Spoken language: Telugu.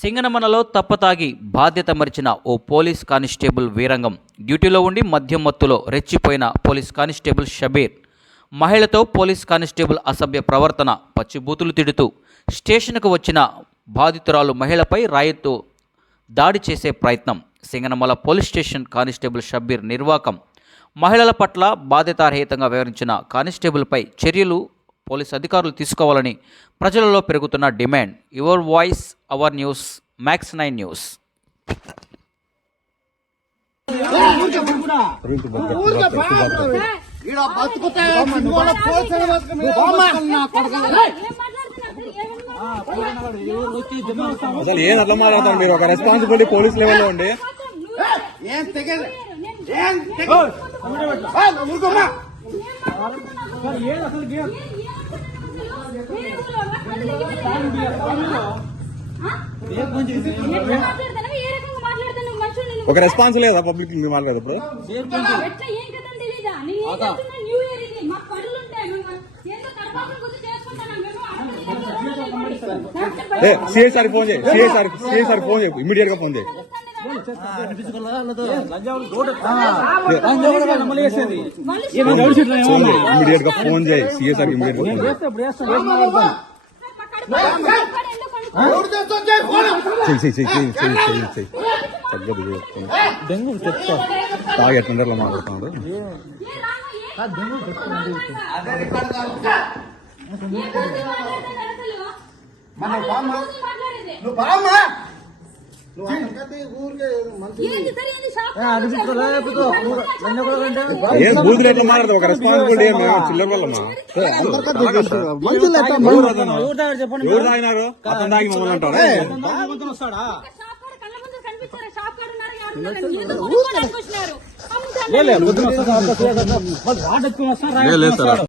సింగనమలలో తప్పతాగి బాధ్యత మరిచిన ఓ పోలీస్ కానిస్టేబుల్ వీరంగం. డ్యూటీలో ఉండి మద్యం మత్తులో రెచ్చిపోయిన పోలీస్ కానిస్టేబుల్ షబీర్. మహిళతో పోలీస్ కానిస్టేబుల్ అసభ్య ప్రవర్తన, పచ్చిబూతులు తిడుతూ స్టేషన్కు వచ్చిన బాధితురాలు మహిళపై రాయితో దాడి చేసే ప్రయత్నం. Singanamala police station constable Shabbir నిర్వాకం. మహిళల పట్ల బాధ్యతారహితంగా వ్యవహరించిన కానిస్టేబుల్పై చర్యలు పోలీసు అధికారులు తీసుకోవాలని ప్రజలలో పెరుగుతున్న demand. Your voice hour news, max 9 news. అసలు ఏం అట్లా మాట్లాడతారు మీరు? ఒక రెస్పాన్సిబిలిటీ పోలీస్ లెవెల్లో ఉండి ఒక రెస్పాన్స్ లేదా పబ్లిక్ మాట్లాడేటప్పుడు? సిఐసారి ఫోన్ చేయి, సిఐసారి ఫోన్ చేయి, ఇమీడియట్ గా ఫోన్ చేయి. ఇమీడియట్ గా ఫోన్ చేయి, సిఐసారి ఇమీడియట్ గా ఫోన్ చేయి. డెంగ్యూ చెప్తా తాగి ఎట్లా మాట్లాడుతున్నాడు. ఏం బూతులు ఎట్లా మాట్లాడతావు? ఒక రెస్పాన్సిబిలిటీ చిల్లర వల్లమ్మా. ఎవరు తాగినారు? అతను తాగి మమ్మల్ని అంటారా? లేదు సార్.